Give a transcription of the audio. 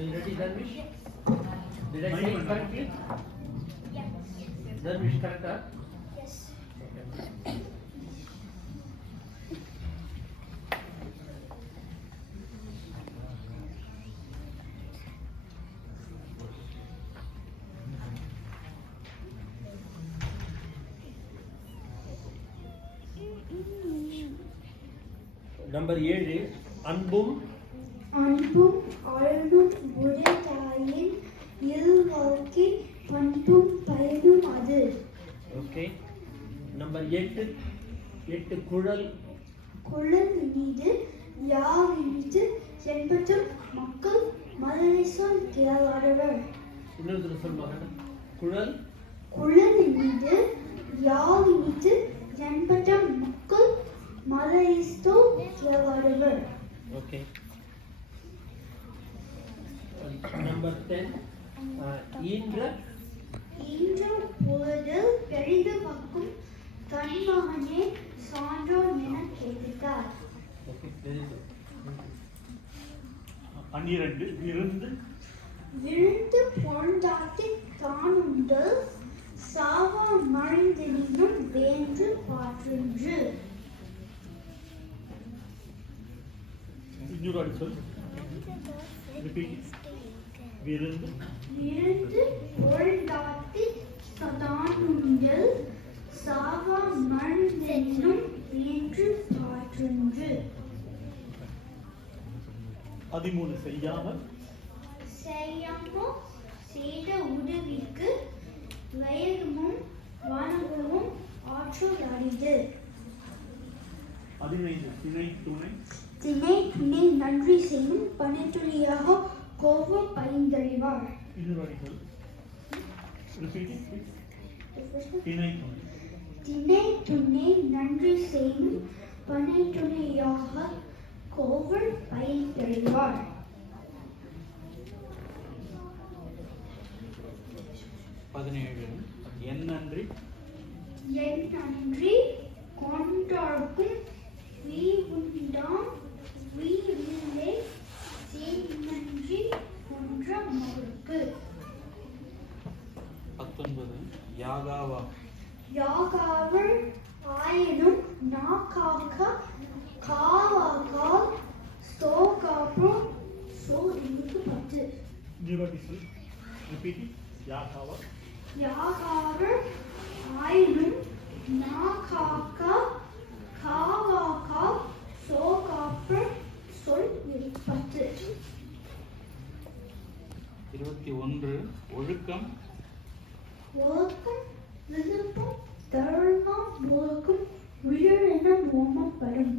Are you ready, Dharmish? Did I say it correctly? Yes. Dharmish, correct? Yes. Okay. Number 7, அன்பும் ஆளும் ஒரே தாயின் இல்வாழ்க்கை பண்பும் பயனும் அது. ஓகே. நம்பர் 8 குழல் இனிது யார் இனிது என்பதும் மக்கள் மலரேசம் திரளாடுவர். இன்னொரு தடவை சொல்லுவாங்க. குழல் இனிது யார் இனிது என்பதும் மக்கள் மலரேசம் திரளாடுவர். ஓகே. நம்பர் 10 ஈன்ற பொழுது பெரிது மக்கும் தன் மகனே சான்றோன் என கேட்டார். Okay, very good. 12 விருந்து பொருந்தாட்டி தானுண்டு சாவா மறைந்தெனினும் வேண்டு பாற்றென்று. இன்னொரு வாட்டி சொல். ரிப்பீட். விருந்து பொருந்தாட்டி தானுண்டு சாவா மறைந்தெனினும் வேண்டு பாற்றென்று. 13 செய்யாமல் செய்த உதவிக்கு வயகமும் வானகமும் ஆற்றல் அரிது. 15 திணை துணை நன்றி செய்யும் பணித்துளியாக கோபம் பயந்தறிவார். இன்னொரு வாட்டி சொல். ரிப்பீட். திணை துணை நன்றி செய்யும் பணித்துளியாக கோவல் பயந்தறிவார். 17 என் நன்றி கொண்டார்க்கும் வீவுண்டாம் வீவில்லை நன்றி கொன்ற மகளுக்கு. 19 யாகாவா யாகாவல் ஆயினும் நாக்காக காவாக்கால் ஸ்தோகாப்பும் சோ எனக்கு 10. இன்னொரு வாட்டி சொல். ரிப்பீட். யாகாவல் ஆயினும் நாக்காக காவாக்கால் ஸ்தோகாப்பும் சொல் எனக்கு 10. 21 ஒழுக்கம் விருப்பம் தர்மம் ஒழுக்கம் உயிர் என ஓமப்படும்.